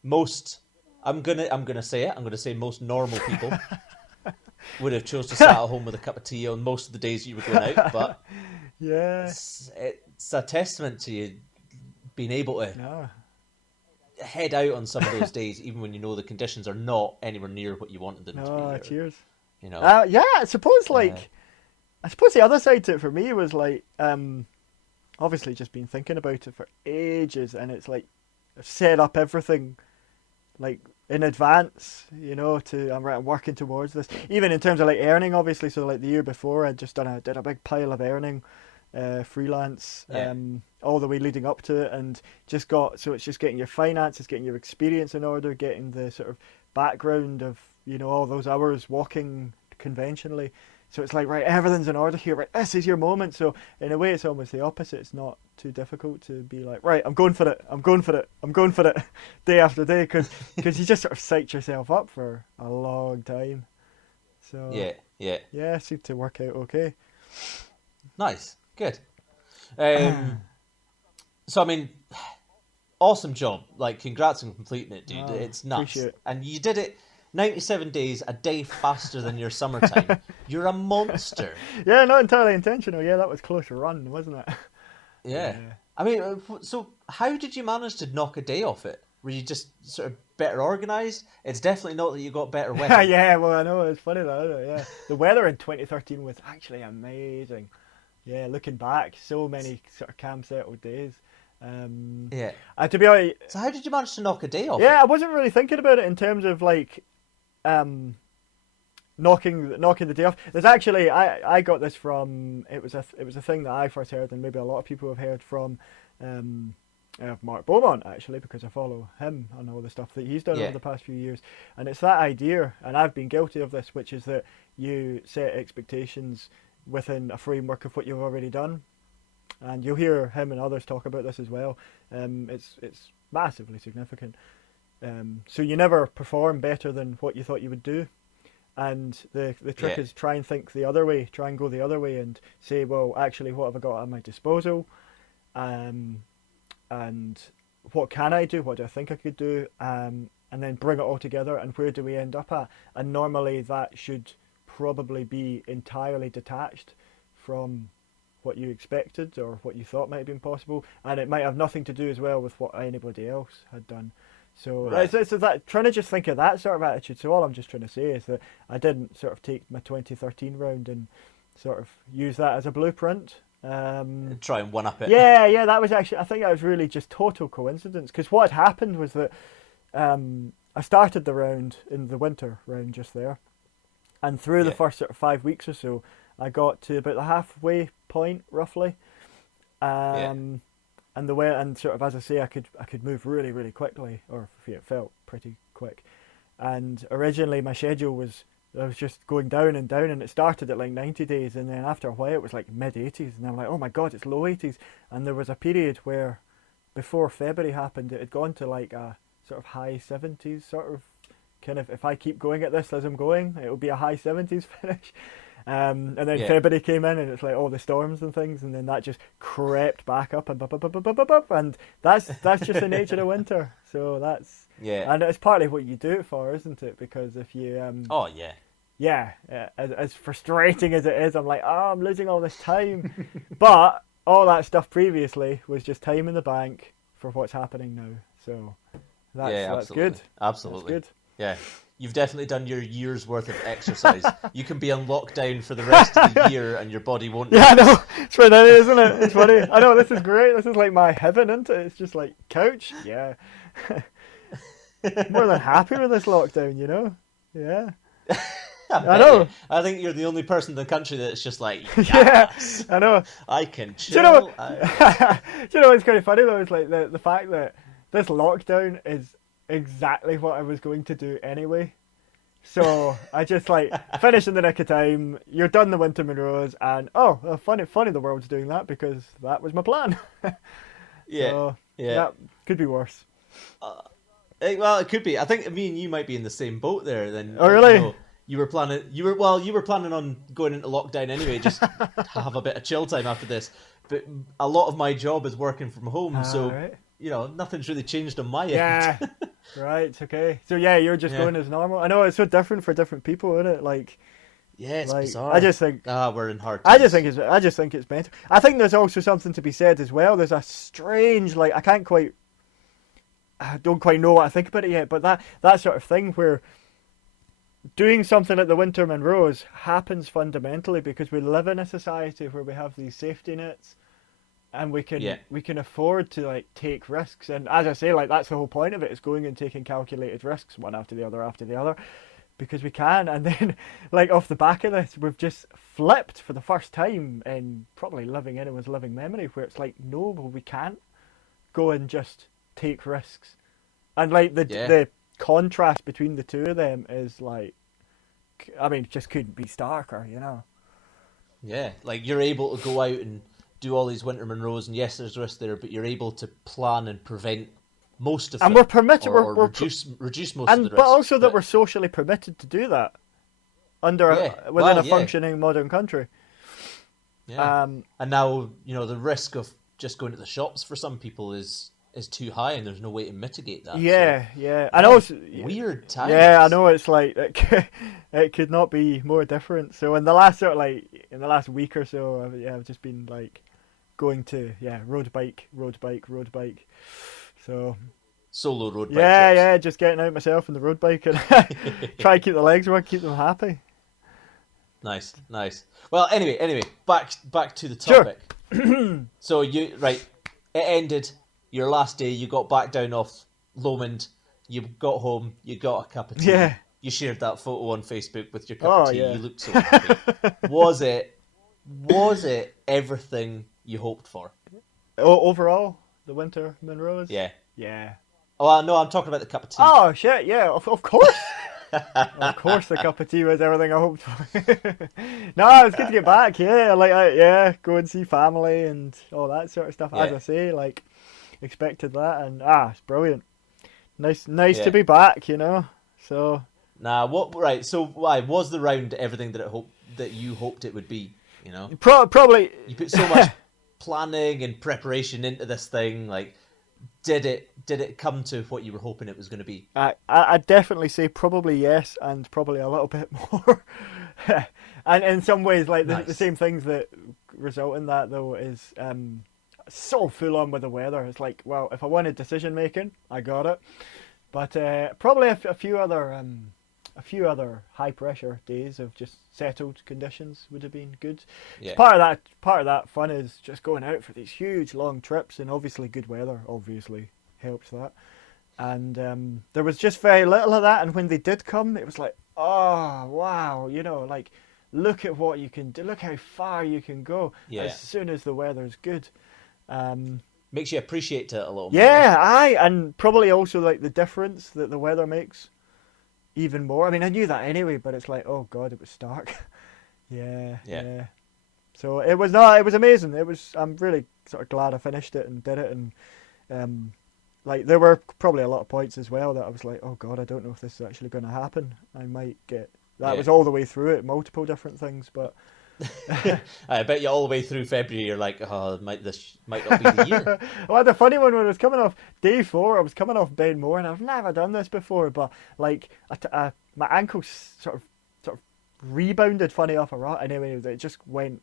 Most. I'm gonna say it. I'm gonna say most normal people would have chose to sit at home with a cup of tea on most of the days you were going out. But it's a testament to you being able to head out on some of those days, even when the conditions are not anywhere near what you wanted them to be. Cheers. I suppose I suppose the other side to it for me was like, obviously just been thinking about it for ages, and it's like I've set up everything like in advance, I'm working towards this. Even in terms of like earning, obviously. So like the year before, I'd just did a big pile of earning, freelance, all the way leading up to it, and so it's just getting your finances, getting your experience in order, getting the sort of background of all those hours walking conventionally. So it's like, right, everything's in order here. Right, this is your moment. So in a way, it's almost the opposite. It's not too difficult to be like, right, I'm going for it, day after day, because you just sort of psych yourself up for a long time. So it seemed to work out okay. Nice, good. So awesome job. Like, congrats on completing it, dude. It's nuts, and you did it 97 days, a day faster than your summertime. You're a monster. Yeah, not entirely intentional. Yeah, that was close run, wasn't it? Yeah. So how did you manage to knock a day off it? Were you just sort of better organised? It's definitely not that you got better weather. Yeah, well, I know, it's funny though, isn't it? Yeah. The weather in 2013 was actually amazing. Yeah, looking back, so many sort of camp settled days. Yeah. To be honest, So how did you manage to knock a day off? yeah, I wasn't really thinking about it in terms of like knocking the day off. There's actually I got this from it was a thing that I first heard, and maybe a lot of people have heard from Mark Beaumont, actually, because I follow him on all the stuff that he's done over the past few years. And it's that idea, and I've been guilty of this, which is that you set expectations within a framework of what you've already done. And you'll hear him and others talk about this as well. It's massively significant. So you never perform better than what you thought you would do. And the trick is try and think the other way, try and go the other way and say, well, actually, what have I got at my disposal? And what can I do? What do I think I could do? And then bring it all together, and where do we end up at? And normally that should probably be entirely detached from what you expected or what you thought might have been possible, and it might have nothing to do as well with what anybody else had done. So it's that trying to just think of that sort of attitude. So all I'm just trying to say is that I didn't sort of take my 2013 round and sort of use that as a blueprint. Try and one up it. Yeah, that was actually, I think that was really just total coincidence, because what had happened was that I started the round in the winter round just there, and through the first sort of 5 weeks or so, I got to about the halfway point roughly, and the way, and sort of as I say, I could move really, really quickly, or it felt pretty quick. And originally my schedule was, I was just going down, and it started at like 90 days, and then after a while it was like mid-80s, and I'm like, oh my god, it's low 80s. And there was a period where before February happened, it had gone to like a sort of high 70s sort of kind of, if I keep going at this as I'm going, it'll be a high 70s finish. And then February came in, and it's like all the storms and things, and then that just crept back up and up, and that's just the nature of winter. So that's and it's partly what you do it for, isn't it? Because if you as frustrating as it is, I'm like, I'm losing all this time, but all that stuff previously was just time in the bank for what's happening now. So that's good. Absolutely, that's good. Yeah. You've definitely done your year's worth of exercise. You can be on lockdown for the rest of the year and your body won't. Yeah, I know. It's funny, isn't it? It's funny. I know, this is great. This is like my heaven, isn't it? It's just like couch. Yeah. More than happy with this lockdown, you know? Yeah. I know. I think you're the only person in the country that's just like, yes, I know. I can chill. Do you know what's kind of funny though? It's like the fact that this lockdown is exactly what I was going to do anyway. So I just like finish in the nick of time. You're done the winter Munros, and funny the world's doing that, because that was my plan. Yeah. Could be worse. Well, it could be. I think me and you might be in the same boat there. Then. Oh really? You were planning on going into lockdown anyway, just to have a bit of chill time after this. But a lot of my job is working from home, so right. Nothing's really changed on my end. Yeah. Right. Okay. So you're just going as normal. I know it's so different for different people, isn't it? Like. Yeah, it's bizarre. I just think we're in hard times. I just think it's mental. I think there's also something to be said as well. There's a strange, like, I don't quite know what I think about it yet, but that sort of thing where doing something at the Winter Monroes happens fundamentally because we live in a society where we have these safety nets, and we can afford to like take risks. And as I say, like, that's the whole point of it, is going and taking calculated risks one after the other, because we can. And then, like, off the back of this, we've just flipped for the first time in probably anyone's living memory, where it's like, no, well, we can't go and just take risks. And like the contrast between the two of them is like, I mean, it just couldn't be starker, you know. Yeah, like, you're able to go out and do all these winter Munros, and yes, there's risk there, but you're able to plan and prevent most of it. And we're permitted, or reduce most of the risk. But also that we're socially permitted to do that within a functioning modern country. Yeah. And now, the risk of just going to the shops for some people is too high, and there's no way to mitigate that. Yeah. And also weird times. Yeah, I know, it's like it could not be more different. So in the last week or so, I've just been like going to road bike. So solo road bike Yeah, trips. yeah, just getting out myself on the road bike and try to keep the legs working, keep them happy. Nice. Well, anyway, back to the Sure. topic. So it ended your last day. You got back down off Lomond. You got home. You got a cup of tea. Yeah. You shared that photo on Facebook with your cup of tea. Yeah. You looked so happy. Was it everything you hoped for? Overall, the winter Munros? Yeah. Yeah. Oh no, I'm talking about the cup of tea. Oh, shit, yeah, of course. Of course the cup of tea was everything I hoped for. No, it was good to get back, yeah. Go and see family and all that sort of stuff. Yeah. As I say, like, expected that, and it's brilliant. Nice to Yeah. be back, so... Nah, so why was the round everything that you hoped it would be? Probably... You put so much planning and preparation into this thing. Like, did it come to what you were hoping it was going to be? I'd definitely say probably yes, and probably a little bit more. And in some ways, like the same things that result in that though is so full on with the weather. It's like, well, if I wanted decision making, I got it. But probably a few other high pressure days of just settled conditions would have been good. Yeah. Part of that fun is just going out for these huge long trips, and obviously good weather obviously helps that. And there was just very little of that, and when they did come, it was like, oh wow, like look at what you can do, look how far you can go as soon as the weather's good. Makes you appreciate it a little more. Yeah, and probably also like the difference that the weather makes even more. I mean, I knew that anyway, but it's like, oh god, it was stark. Yeah. So it was amazing. I'm really sort of glad I finished it and did it, and like there were probably a lot of points as well that I was like, oh god, I don't know if this is actually going to happen. I might get that. Yeah. Was all the way through it, multiple different things, but I bet you all the way through February you're like, oh, this might not be the year. Well, the funny one when I was coming off day 4, I was coming off Ben Moore, and I've never done this before, but like my ankle sort of rebounded funny off a rut. Anyway, it just went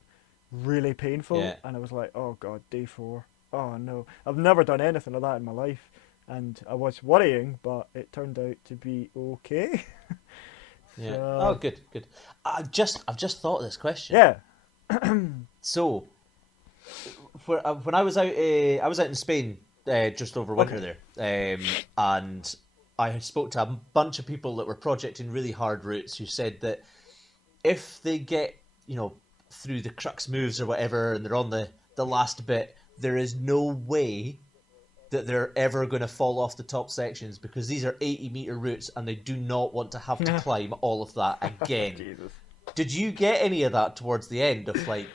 really painful, and I was like, oh god, day 4. Oh no, I've never done anything like that in my life, and I was worrying, but it turned out to be okay. Yeah. So... Oh, good. I've just thought of this question. Yeah. So, when I was out in Spain just over winter there, and I spoke to a bunch of people that were projecting really hard routes who said that if they get through the crux moves or whatever, and they're on the last bit, there is no way that they're ever going to fall off the top sections, because these are 80-meter routes and they do not want to have to climb all of that again. Jesus. Did you get any of that towards the end of like,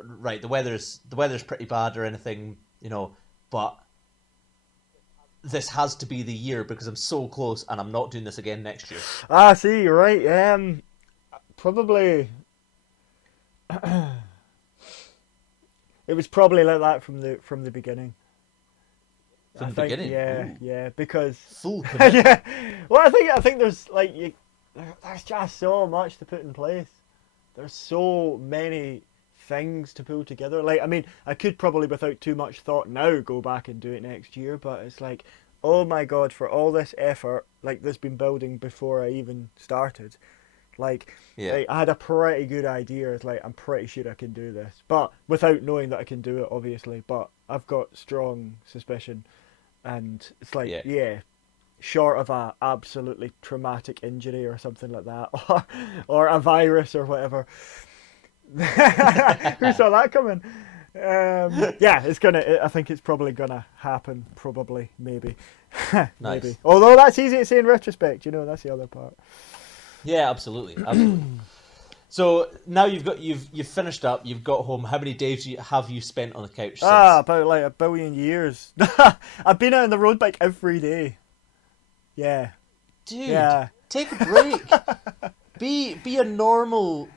right, the weather's pretty bad or anything, but this has to be the year because I'm so close and I'm not doing this again next year? See, you're right. Probably it was probably like that from the beginning. From the beginning? Yeah, because full commitment. yeah. Well, I think there's like there's just so much to put in place. There's so many things to pull together. Like, I mean, I could probably without too much thought now go back and do it next year, but it's like, oh my god, for all this effort like that's been building before I even started. Like, I had a pretty good idea. It's like, I'm pretty sure I can do this, but without knowing that I can do it, obviously. But I've got strong suspicion, and it's like, short of a absolutely traumatic injury or something like that, or a virus or whatever. Who saw that coming? It's gonna. I think it's probably gonna happen. Probably, maybe, Nice. maybe. Although that's easy to say in retrospect. That's the other part. Yeah, absolutely. So now you've finished up. You've got home. How many days have you spent on the couch since? About like 1 billion years. I've been out on the road bike every day. Yeah. Dude, take a break. Be a normal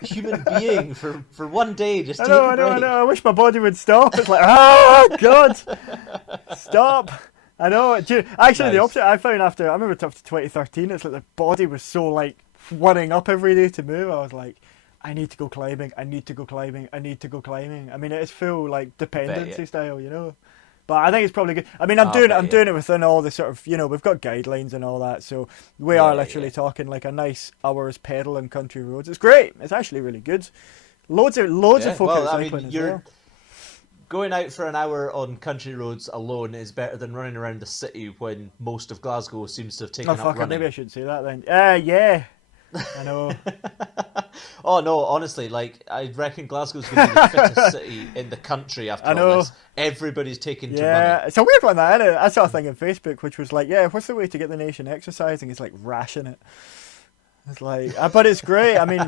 human being for one day. Just take a break. I know. I wish my body would stop. It's like, oh god, stop. I know. Actually, Nice. The opposite I found after 2013, it's like the body was so like running up every day to move. I was like, I need to go climbing. I need to go climbing. I need to go climbing. I mean, it's full like dependency style, But I think it's probably good. I mean, I'm doing it within all the sort of, we've got guidelines and all that, so we are literally talking like a nice hour's pedaling country roads. It's great. It's actually really good. Loads of folk out cycling as well. Going out for an hour on country roads alone is better than running around the city when most of Glasgow seems to have taken up running. Maybe I shouldn't say that then. Yeah. I know. Oh no, honestly, like I reckon Glasgow's going to be the fittest city in the country after all this. Everybody's taking to running. Yeah, it's a weird one, that, isn't it? I saw a thing on Facebook which was like, what's the way to get the nation exercising? It's like ration it. It's like, but it's great. I mean,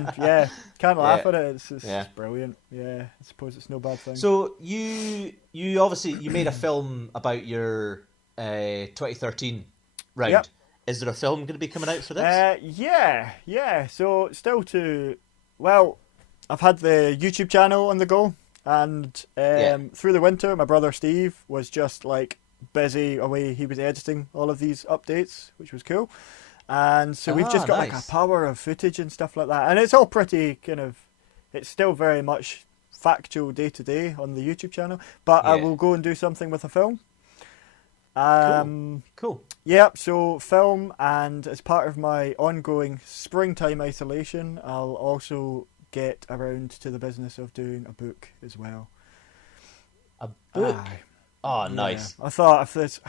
can't laugh at it. It's brilliant. Yeah, I suppose it's no bad thing. So you obviously you made a film about your 2013 round. Yep. Is there a film going to be coming out for this? Yeah. So I've had the YouTube channel on the go, and through the winter, my brother Steve was just like busy away. He was editing all of these updates, which was cool. And so we've just got like a power of footage and stuff like that. And it's all pretty it's still very much factual day to day on the YouTube channel. But I will go and do something with a film. Cool. Yep, so film, and as part of my ongoing springtime isolation, I'll also get around to the business of doing a book as well. A book? Oh, nice. I thought if there's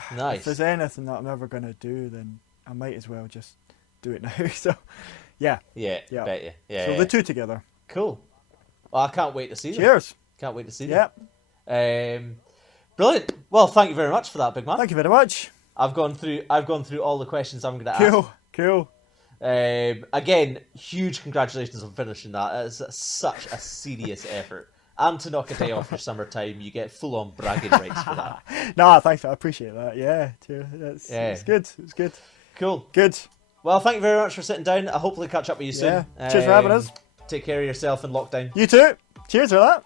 anything that I'm ever going to do, then I might as well just do it now. So, yeah. Yeah, bet you. Yeah. So the two together. Cool. Well, I can't wait to see them. Cheers. Can't wait to see them. Brilliant. Well, thank you very much for that, big man. Thank you very much. I've gone through all the questions I'm going to ask. Cool. Again, huge congratulations on finishing that. It's such a serious effort. And to knock a day off your summertime, you get full-on bragging rights for that. No, thanks. I appreciate that. Yeah, it's good. It's good. Cool. Good. Well, thank you very much for sitting down. I'll hopefully catch up with you soon. Cheers for having us. Take care of yourself in lockdown. You too. Cheers for that.